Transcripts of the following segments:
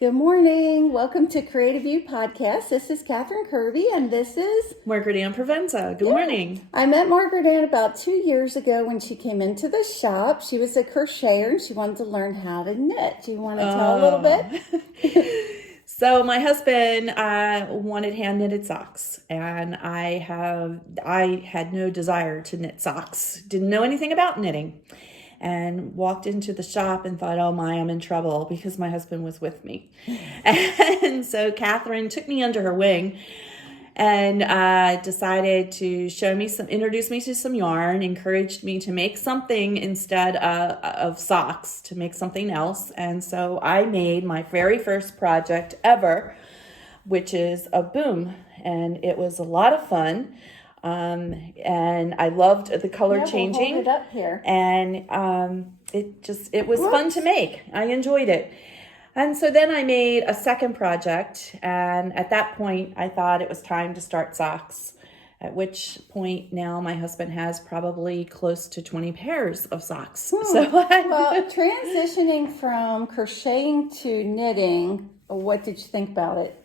Good morning. Welcome to Creative You Podcast. This is Catherine Kirby, and this is MargaretAnn Provenza. Good morning. I met MargaretAnn about 2 years ago when she came into the shop. She was a crocheter and she wanted to learn how to knit. Do you want to tell a little bit? So my husband wanted hand knitted socks, and I had no desire to knit socks. Didn't know anything about knitting, and walked into the shop and thought, oh my, I'm in trouble, because my husband was with me. And so Catherine took me under her wing and decided to introduce me to some yarn, encouraged me to make something instead of socks, to make something else. And so I made my very first project ever, which is a boom. And it was a lot of fun. And I loved the color changing. We'll hold it up here. And it was fun to make. I enjoyed it. And so then I made a second project, and at that point I thought it was time to start socks, at which point now my husband has probably close to 20 pairs of socks. So well, transitioning from crocheting to knitting, what did you think about it?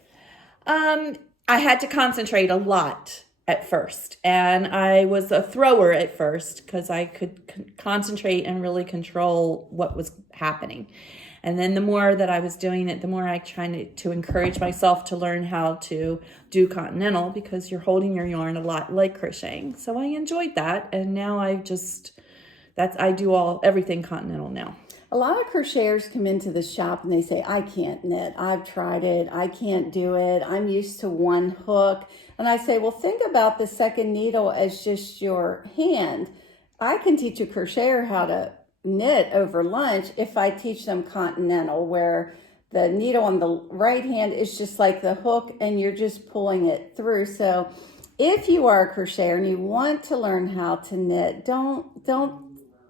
I had to concentrate a lot at first, and I was a thrower at first because I could concentrate and really control what was happening. And then the more that I was doing it, the more I tried to encourage myself to learn how to do continental, because you're holding your yarn a lot like crocheting. So I enjoyed that, and now I do everything continental now. A lot of crocheters come into the shop and they say, I can't knit. I've tried it. I can't do it. I'm used to one hook. And I say, well, think about the second needle as just your hand. I can teach a crocheter how to knit over lunch if I teach them continental, where the needle on the right hand is just like the hook and you're just pulling it through. So if you are a crocheter and you want to learn how to knit, don't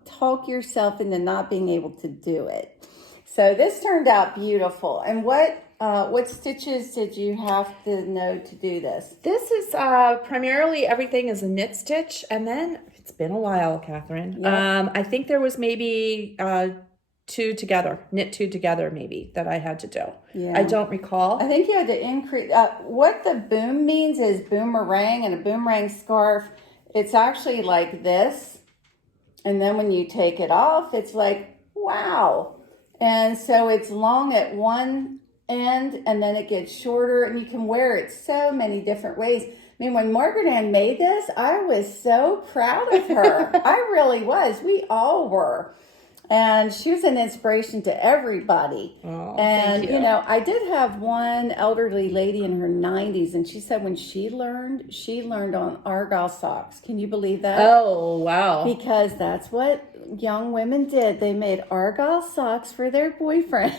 talk yourself into not being able to do it. So this turned out beautiful. And what stitches did you have to know to do this? This is primarily everything is a knit stitch, and then it's been a while, Catherine. Yep. I think there was maybe knit two together maybe that I had to do. Yeah. I don't recall. I think you had to increase. What the boom means is boomerang, and a boomerang scarf, it's actually like this. And then when you take it off, it's like, wow. And so it's long at one end, and then it gets shorter, and you can wear it so many different ways. I mean, when MargaretAnn made this, I was so proud of her. I really was. We all were. And she was an inspiration to everybody. Oh, and, thank you. I did have one elderly lady in her 90s, and she said when she learned on Argyle socks. Can you believe that? Oh, wow. Because that's what young women did. They made Argyle socks for their boyfriend.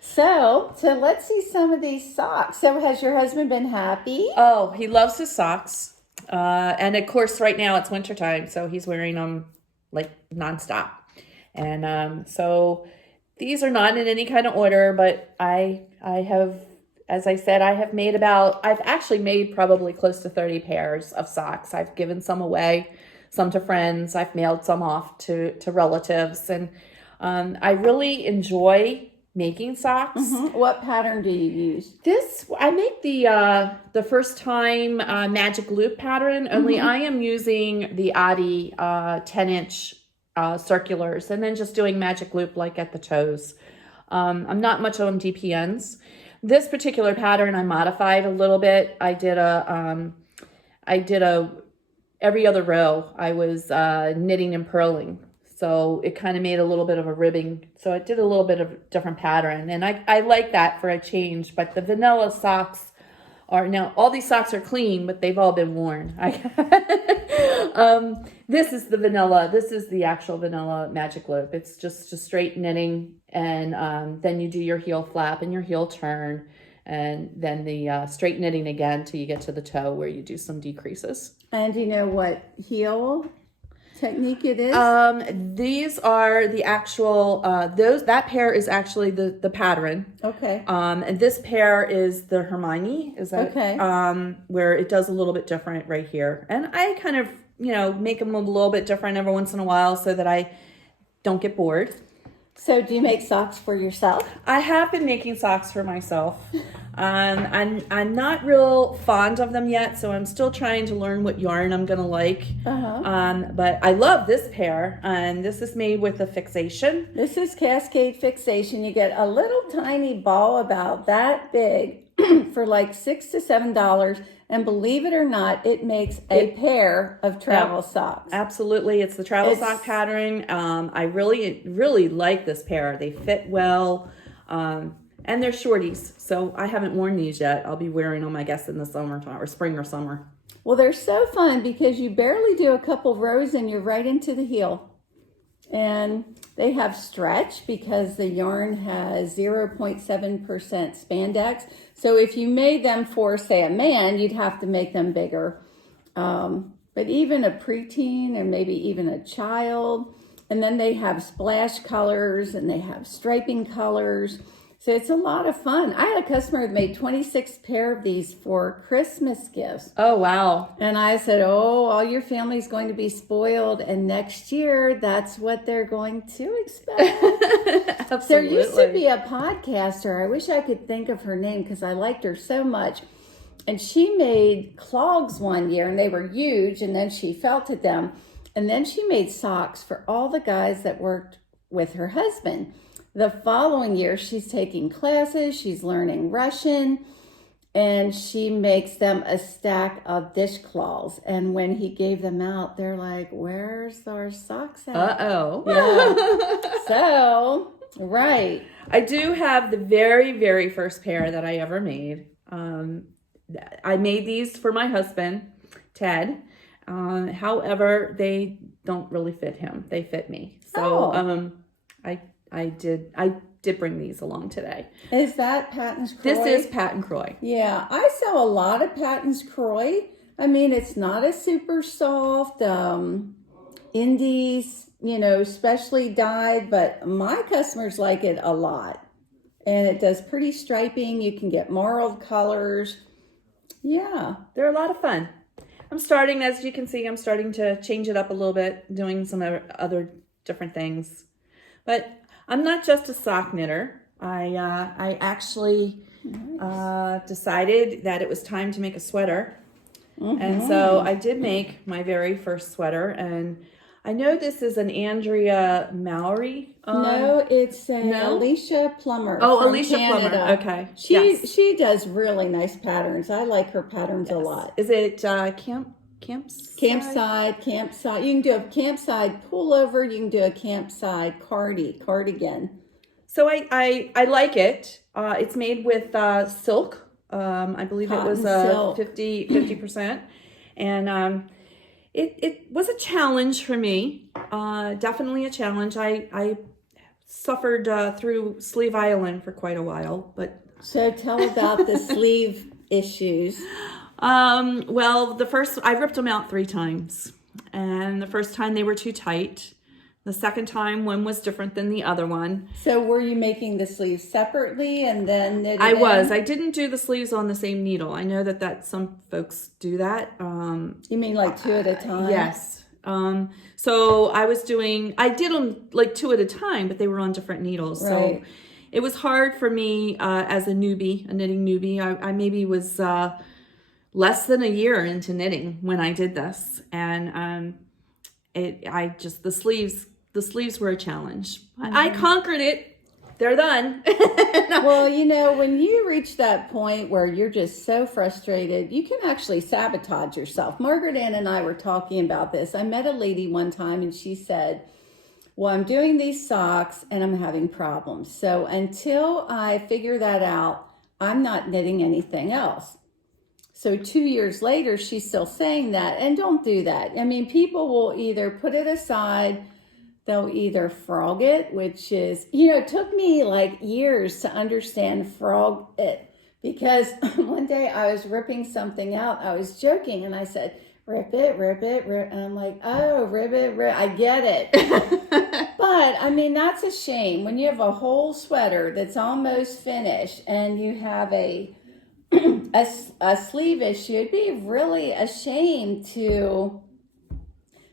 So let's see some of these socks. So has your husband been happy? Oh, he loves his socks. And of course, right now it's wintertime, so he's wearing them like nonstop. And so these are not in any kind of order, but I have, as I said, I've actually made probably close to 30 pairs of socks. I've given some away, some to friends. I've mailed some off to relatives, and I really enjoy making socks. Mm-hmm. What pattern do you use? I make the first time magic loop pattern, only mm-hmm. I am using the Adi 10-inch circulars, and then just doing magic loop like at the toes. I'm not much on DPNs. This particular pattern I modified a little bit. I did every other row I was knitting and purling. So it kind of made a little bit of a ribbing. So it did a little bit of a different pattern. And I like that for a change. But the vanilla socks now, all these socks are clean, but they've all been worn. This is the vanilla. This is the actual vanilla magic loop. It's just a straight knitting. And then you do your heel flap and your heel turn. And then the straight knitting again till you get to the toe where you do some decreases. And do you know what heel technique it is? These are the actual, that pair is actually the pattern. Okay. And this pair is the Hermione, is that, okay. Where it does a little bit different right here. And I kind of, make them a little bit different every once in a while so that I don't get bored. So do you make socks for yourself? I have been making socks for myself. I'm not real fond of them yet, so I'm still trying to learn what yarn I'm gonna like. But I love this pair, and this is made with a fixation. This is Cascade Fixation. You get a little tiny ball about that big for like $6 to $7, and believe it or not, it makes a pair of travel socks. Absolutely, it's the travel sock pattern. I really like this pair. They fit well, and they're shorties. So I haven't worn these yet. I'll be wearing them, I guess, in the summertime or spring or summer. Well, they're so fun because you barely do a couple rows and you're right into the heel. And they have stretch because the yarn has 0.7% spandex. So if you made them for, say, a man, you'd have to make them bigger. But even a preteen and maybe even a child. And then they have splash colors and they have striping colors. So it's a lot of fun. I had a customer that made 26 pair of these for Christmas gifts. Oh, wow. And I said, oh, all your family's going to be spoiled. And next year, that's what they're going to expect. Absolutely. There used to be a podcaster. I wish I could think of her name because I liked her so much. And she made clogs one year and they were huge. And then she felted them. And then she made socks for all the guys that worked with her husband. The following year, she's taking classes, she's learning Russian, and she makes them a stack of dishcloths. And when he gave them out, they're like, where's our socks at? Uh-oh. Yeah. So, right. I do have the very, very first pair that I ever made. I made these for my husband, Ted. However, they don't really fit him. They fit me. So, I did bring these along today. Is that Patton's Croy? This is Patten Croy. Yeah, I sell a lot of Patton's Croy. I mean, it's not a super soft, indies, specially dyed, but my customers like it a lot. And it does pretty striping. You can get marled colors. Yeah. They're a lot of fun. As you can see, I'm starting to change it up a little bit, doing some other different things. But I'm not just a sock knitter. I actually decided that it was time to make a sweater. Mm-hmm. And so I did make my very first sweater. And I know this is an Andrea Mowry. No, it's Alicia Plummer. Oh, Alicia Canada. Plummer. Okay. She does really nice patterns. I like her patterns a lot. Is it campside? Campside. You can do a campside pullover. You can do a campside cardigan. So I like it. It's made with silk. I believe Cotton it was 50%. And it was a challenge for me. Definitely a challenge. I suffered through Sleeve Island for quite a while. So tell about the sleeve issues. Well, I ripped them out 3 times, and the first time they were too tight. The second time, one was different than the other one. So were you making the sleeves separately and then knitting? I was. I didn't do the sleeves on the same needle. I know that some folks do that. You mean like 2 at a time? Yes. So I did them like 2 at a time, but they were on different needles. Right. So it was hard for me as a newbie, a knitting newbie. I maybe was less than a year into knitting when I did this, and the sleeves were a challenge. Mm-hmm. I conquered it. They're done. Well, when you reach that point where you're just so frustrated, you can actually sabotage yourself. MargaretAnn and I were talking about this. I met a lady one time and she said, well, I'm doing these socks and I'm having problems. So until I figure that out, I'm not knitting anything else. So 2 years later, she's still saying that. And don't do that. I mean, people will either put it aside, they'll either frog it, which is, it took me like years to understand frog it. Because one day I was ripping something out. I was joking and I said, rip it, rip it, rip. And I'm like, oh, rip it, rip. I get it. But I mean, that's a shame. When you have a whole sweater that's almost finished and you have a sleeve issue, it'd be really a shame to,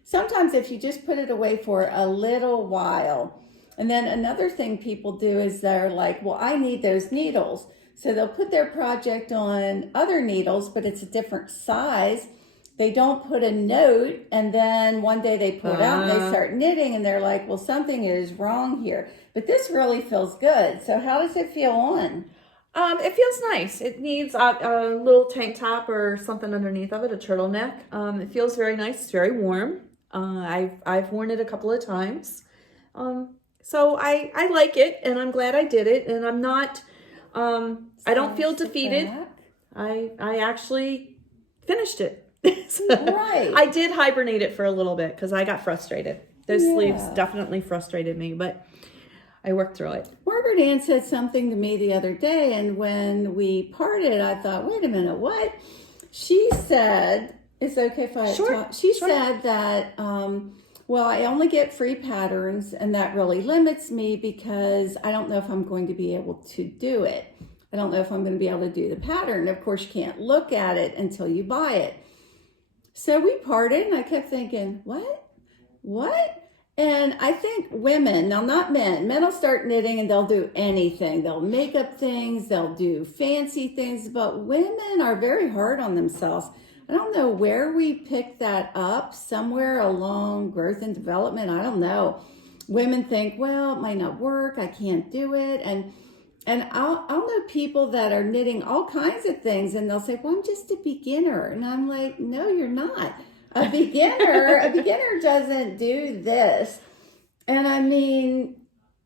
sometimes if you just put it away for a little while, And then another thing people do is they're like, well, I need those needles. So they'll put their project on other needles, but it's a different size. They don't put a note, and then one day they pull it out and they start knitting, and they're like, well, something is wrong here. But this really feels good. So how does it feel on? It feels nice. It needs a little tank top or something underneath of it, a turtleneck. It feels very nice. It's very warm. I've worn it a couple of times. So I like it, and I'm glad I did it, and I'm not, I don't feel defeated. I actually finished it. So Right. I did hibernate it for a little bit because I got frustrated. Those sleeves definitely frustrated me, but I worked through it. MargaretAnn said something to me the other day, and when we parted, I thought, wait a minute, what? She said, it's okay if I talk? She said that, well, I only get free patterns, and that really limits me because I don't know if I'm going to be able to do it. I don't know if I'm going to be able to do the pattern. Of course, you can't look at it until you buy it. So we parted, and I kept thinking, what? And I think women, now not men will start knitting and they'll do anything. They'll make up things, they'll do fancy things, but women are very hard on themselves. I don't know where we picked that up, somewhere along growth and development. I don't know. Women think, well, it might not work. I can't do it. And I'll know people that are knitting all kinds of things, and they'll say, well, I'm just a beginner. And I'm like, no, you're not. A beginner doesn't do this. And I mean,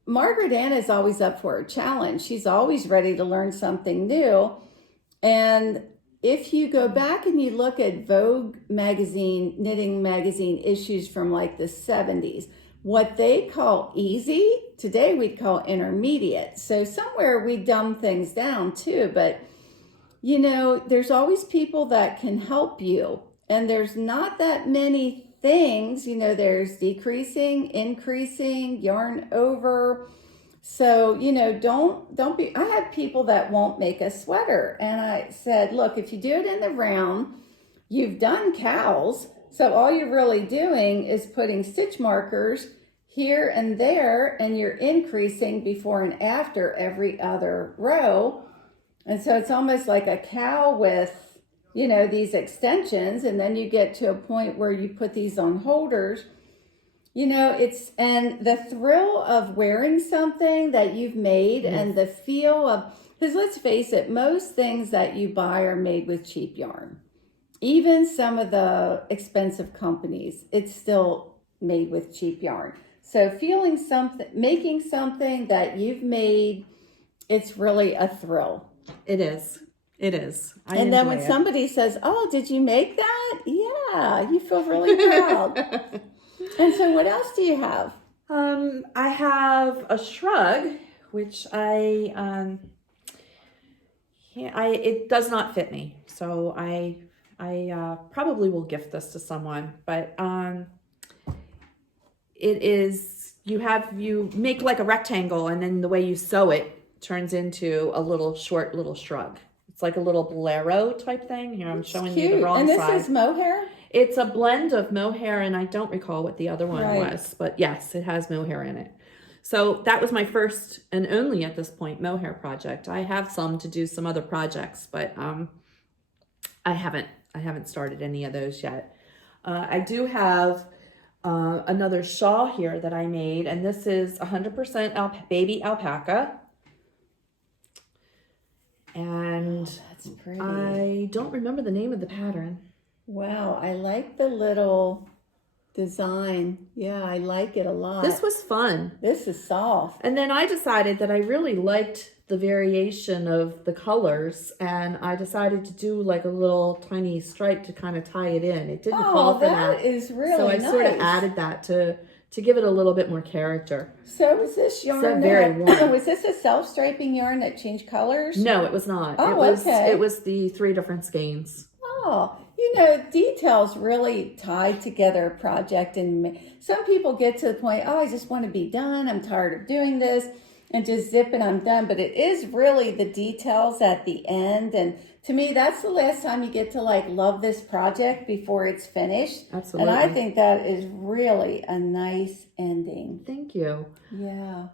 MargaretAnn is always up for a challenge. She's always ready to learn something new. And if you go back and you look at Vogue magazine, knitting magazine issues from like the 70s, what they call easy, today we'd call intermediate. So somewhere we dumb things down too, but you know, there's always people that can help you. And there's not that many things, you know, there's decreasing, increasing, yarn over. So, you know, don't be, I have people that won't make a sweater. And I said, look, if you do it in the round, you've done cows. So all you're really doing is putting stitch markers here and there, and you're increasing before and after every other row. And so it's almost like a cow with, you know, these extensions, and then you get to a point where you put these on holders. You know, and the thrill of wearing something that you've made and the feel of, because let's face it, most things that you buy are made with cheap yarn. Even some of the expensive companies, it's still made with cheap yarn. So making something that you've made, it's really a thrill. It is. And then when somebody says, oh, did you make that? Yeah, you feel really proud. And so what else do you have? I have a shrug, which it does not fit me. So I probably will gift this to someone, but it is, you make like a rectangle, and then the way you sew it turns into a short little shrug. It's like a little bolero type thing. Here, I'm showing you the wrong side. And this is mohair? It's a blend of mohair, and I don't recall what the other one was, but yes, it has mohair in it. So that was my first and only at this point mohair project. I have some to do some other projects, but I haven't started any of those yet. I do have another shawl here that I made, and this is 100% baby alpaca. And that's pretty. I don't remember the name of the pattern. Wow, I like the little design. Yeah, I like it a lot. This was fun. This is soft. And then I decided that I really liked the variation of the colors, and I decided to do like a little tiny stripe to kind of tie it in. It didn't call for that. That is really so I nice. sort of added that to give it a little bit more character. So was this yarn very warm. Was this a self-striping yarn that changed colors? No, it was not. Oh, okay. It was the 3 different skeins. Oh, you know, details really tie together a project. And some people get to the point, oh, I just want to be done. I'm tired of doing this. and just zip and I'm done. But it is really the details at the end. And to me, that's the last time you get to like love this project before it's finished. Absolutely. And I think that is really a nice ending. Thank you. Yeah.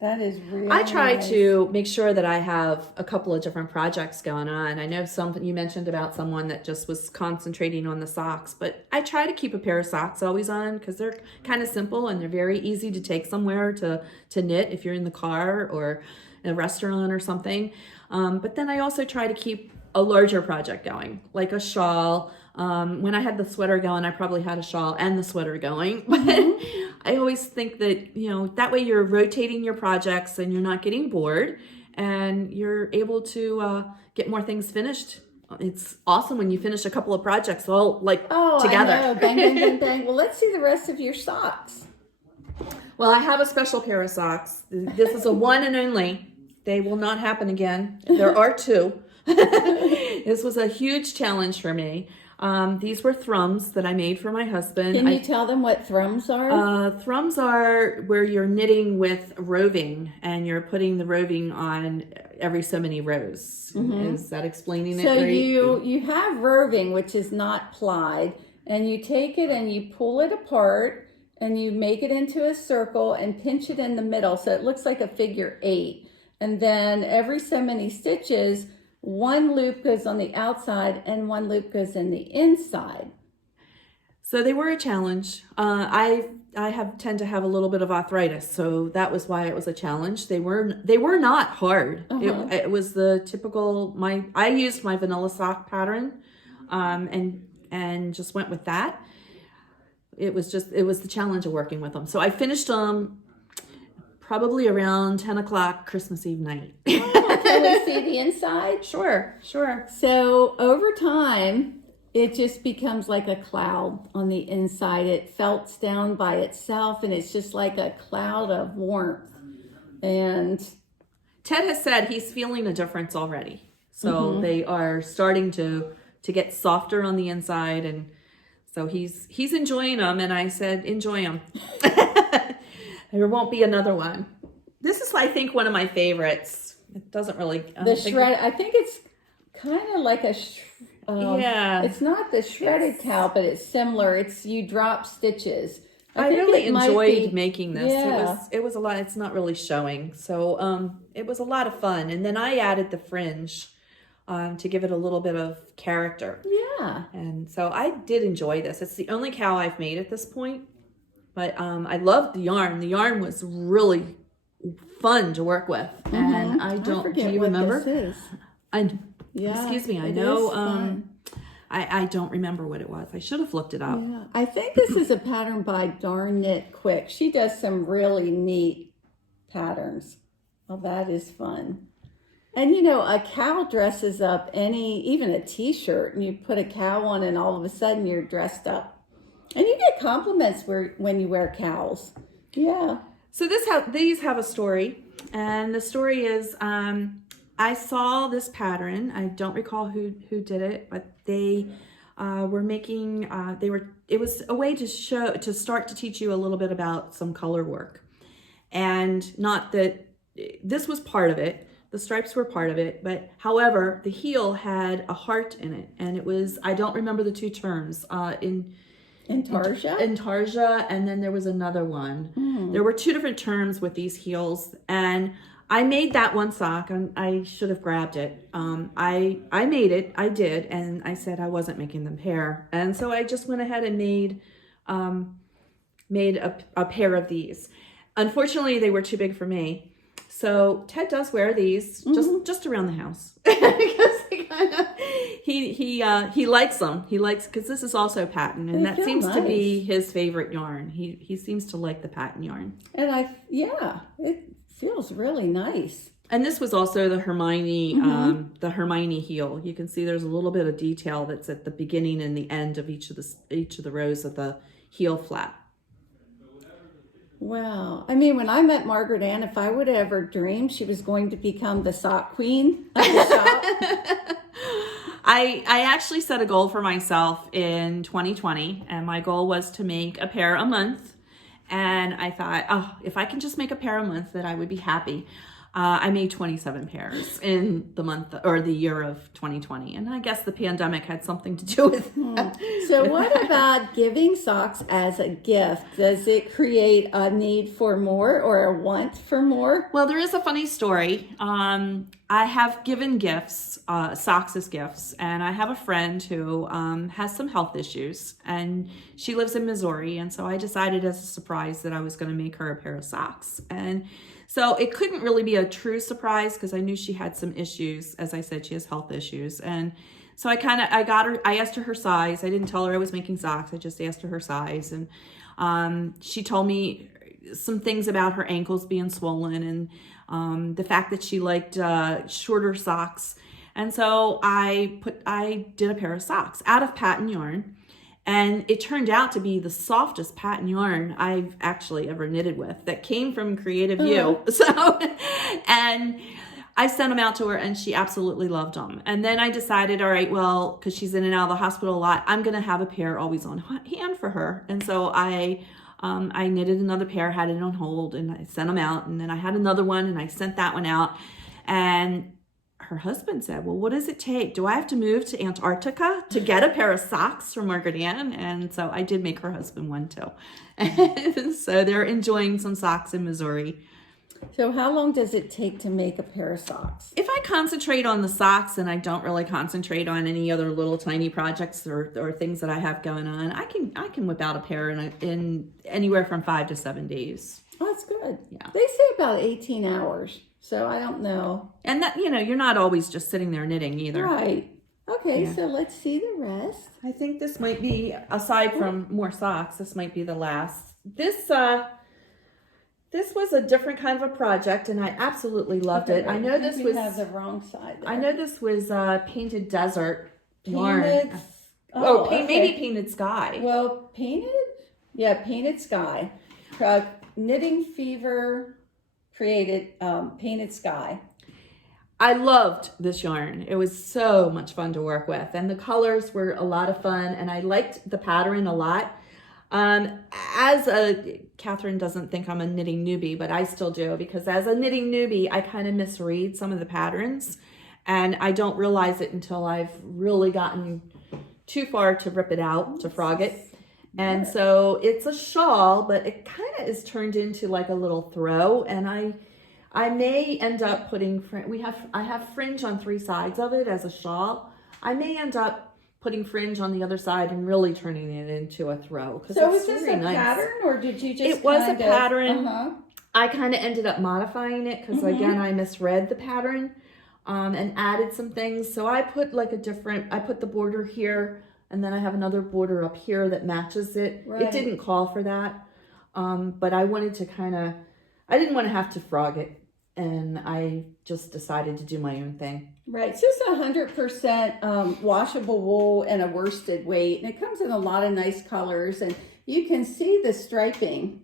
That is really I try nice. to make sure that I have a couple of different projects going on. I know you mentioned about someone that just was concentrating on the socks, but I try to keep a pair of socks always on because they're kind of simple and they're very easy to take somewhere to knit if you're in the car or in a restaurant or something. But then I also try to keep a larger project going, like a shawl. When I had the sweater going, I probably had a shawl and the sweater going. But I always think that, that way you're rotating your projects and you're not getting bored and you're able to get more things finished. It's awesome when you finish a couple of projects all together. I know. Bang, bang, bang, bang. Well, let's see the rest of your socks. Well, I have a special pair of socks. This is a one and only. They will not happen again. There are two. This was a huge challenge for me. These were thrums that I made for my husband. Can you tell them what thrums are? Thrums are where you're knitting with roving and you're putting the roving on every so many rows. Mm-hmm. Is that explaining it right? So you have roving, which is not plied, and you take it and you pull it apart and you make it into a circle and pinch it in the middle so it looks like a figure 8. And then every so many stitches, one loop goes on the outside and one loop goes in the inside. So they were a challenge. I tend to have a little bit of arthritis, so that was why it was a challenge. They were not hard. Uh-huh. It was the typical. I used my vanilla sock pattern, and just went with that. It was the challenge of working with them. So I finished them probably around 10 o'clock Christmas Eve night. Can we see the inside? Sure. So over time, it just becomes like a cloud on the inside. It felts down by itself, and it's just like a cloud of warmth. And Ted has said he's feeling a difference already. So they are starting to get softer on the inside, and so he's enjoying them. And I said, enjoy them. There won't be another one. This is, I think, one of my favorites. It doesn't really... I think it's kind of like a... yeah. It's not the shredded cow, but it's similar. You drop stitches. I really enjoyed making this. Yeah. It was a lot. It's not really showing. So it was a lot of fun. And then I added the fringe to give it a little bit of character. Yeah. And so I did enjoy this. It's the only cow I've made at this point. But I loved the yarn. The yarn was really fun to work with. And I don't... Do you remember? This is. Excuse me. I know... I don't remember what it was. I should have looked it up. Yeah. I think this is a pattern by Darn Knit Quick. She does some really neat patterns. Well, that is fun. And a cow dresses up even a t-shirt, and you put a cow on and all of a sudden you're dressed up. And you get compliments when you wear cows. Yeah. So these have a story, and the story is I saw this pattern. I don't recall who did it, but they were making. It was a way to start to teach you a little bit about some color work, and not that this was part of it. The stripes were part of it, but however, the heel had a heart in it, and it was. I don't remember the two terms Intarsia? Intarsia, and then there was another one. Mm. There were two different terms with these heels, and I made that one sock, and I should have grabbed it. I made it, I did, and I said I wasn't making them pair, and so I just went ahead and made a pair of these. Unfortunately, they were too big for me. So Ted does wear these just around the house because he likes them. He likes, because this is also pattern, and that seems to be his favorite yarn. He seems to like the pattern yarn. And it feels really nice. And this was also the Hermione heel. You can see there's a little bit of detail that's at the beginning and the end of each of the rows of the heel flap. Wow. I mean, when I met MargaretAnn, if I would have ever dreamed she was going to become the sock queen of the shop. I actually set a goal for myself in 2020, and my goal was to make a pair a month. And I thought, oh, if I can just make a pair a month, that I would be happy. I made 27 pairs in the month or the year of 2020. And I guess the pandemic had something to do with that. So what about giving socks as a gift? Does it create a need for more or a want for more? Well, there is a funny story. I have given gifts, socks as gifts, and I have a friend who has some health issues, and she lives in Missouri, and so I decided as a surprise that I was going to make her a pair of socks. And so it couldn't really be a true surprise because I knew she had some issues. As I said, she has health issues. And so I asked her size. I didn't tell her I was making socks. I just asked her size. And she told me some things about her ankles being swollen and the fact that she liked shorter socks. And so I did a pair of socks out of pattern yarn. And it turned out to be the softest pattern yarn I've actually ever knitted with that came from Creative You. So, and I sent them out to her and she absolutely loved them. And then I decided, all right, well, because she's in and out of the hospital a lot, I'm going to have a pair always on hand for her. And so I knitted another pair, had it on hold, and I sent them out. And then I had another one and I sent that one out. And her husband said, well, what does it take? Do I have to move to Antarctica to get a pair of socks from MargaretAnn? And so I did make her husband one too. And so they're enjoying some socks in Missouri. So how long does it take to make a pair of socks? If I concentrate on the socks and I don't really concentrate on any other little tiny projects or things that I have going on, I can whip out a pair in anywhere from 5 to 7 days. Oh, that's good. Yeah. They say about 18 hours. So I don't know. And that, you're not always just sitting there knitting either. Right. Okay, Yeah. so let's see the rest. I think this might be, aside from more socks, this might be the last. This was a different kind of a project, and I absolutely loved it. I know this was. have the wrong side there. I know this was Painted Desert yarn. Painted. Maybe Painted Sky. Well, Painted Sky. Knitting Fever created Painted Sky. I loved this yarn. It was so much fun to work with, and the colors were a lot of fun, and I liked the pattern a lot. Catherine doesn't think I'm a knitting newbie, but I still do, because as a knitting newbie, I kind of misread some of the patterns, and I don't realize it until I've really gotten too far to rip it out, to frog it. And so it's a shawl, but it kind of is turned into like a little throw, and I may end up putting I have fringe on 3 sides of it as a shawl. I may end up putting fringe on the other side and really turning it into a throw. So is this a pattern, or did you just? It was a pattern. I kind of ended up modifying it because again, I misread the pattern and added some things. So I put I put the border here, and then I have another border up here that matches it. Right. It didn't call for that, but I wanted to I didn't want to have to frog it, and I just decided to do my own thing. Right. It's just 100% washable wool and a worsted weight, and it comes in a lot of nice colors, and you can see the striping.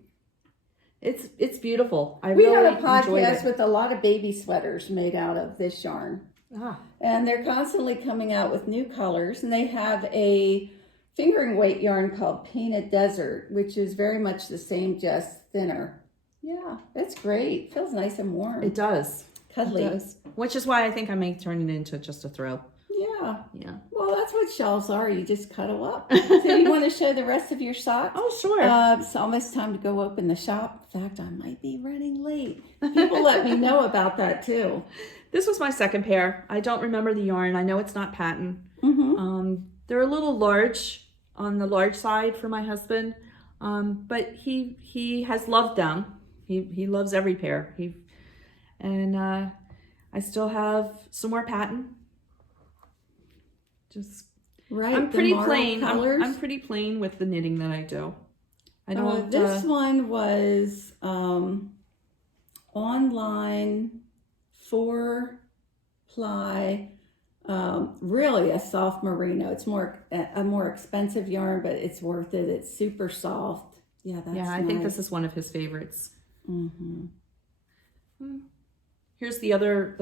It's beautiful. We had a podcast with a lot of baby sweaters made out of this yarn. And they're constantly coming out with new colors, and they have a fingering weight yarn called Painted Desert, which is very much the same, just thinner. Yeah, it's great. Feels nice and warm. It does. Cuddly. It does. Which is why I think I may turn it into just a throw. Yeah. Yeah. Well, that's what shells are. You just cut them up. So you want to show the rest of your socks? Oh, sure. It's almost time to go open the shop. In fact, I might be running late. People let me know about that too. This was my second pair. I don't remember the yarn. I know it's not patent. They're a little large on the large side for my husband, but he has loved them. He loves every pair. I still have some more patent. Just right. I'm pretty plain. Colors. I'm pretty plain with the knitting that I do. I don't. This one was online 4-ply. Really a soft merino. It's a more expensive yarn, but it's worth it. It's super soft. Yeah, that's I think this is one of his favorites. Here's the other,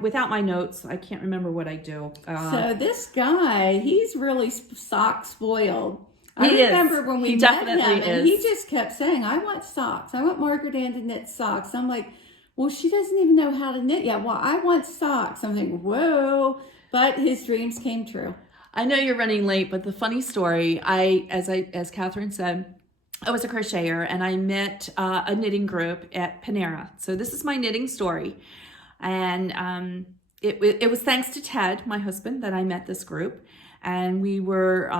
without my notes, I can't remember what I do. So this guy, he's really sock spoiled. I He is. remember when we He met definitely him, and he is. just kept saying, I want socks. I want Margaret-Ann to knit socks. I'm like, well, she doesn't even know how to knit yet. Well, I want socks. I'm thinking, whoa. But his dreams came true. I know you're running late, but the funny story, as Catherine said, I was a crocheter and I met a knitting group at Panera. So this is my knitting story. And it was thanks to Ted, my husband, that I met this group. And we were,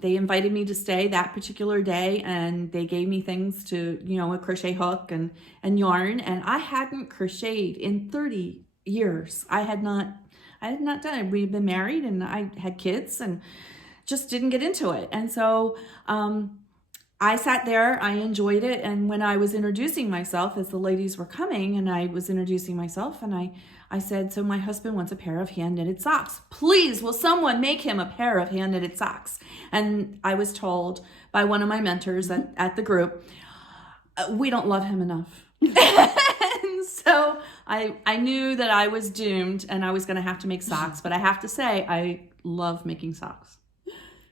they invited me to stay that particular day, and they gave me things to, a crochet hook and yarn. And I hadn't crocheted in 30 years. I had not done it. We'd been married and I had kids and just didn't get into it. And so I sat there, I enjoyed it. And when I was introducing myself, as the ladies were coming and I was introducing myself, and I said, so my husband wants a pair of hand knitted socks. Please, will someone make him a pair of hand knitted socks? And I was told by one of my mentors at the group, we don't love him enough. And so I knew that I was doomed and I was going to have to make socks. But I have to say, I love making socks.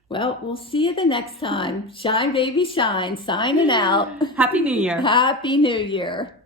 Well, we'll see you the next time. Shine, baby, shine. Signing out. Happy New Year. Happy New Year.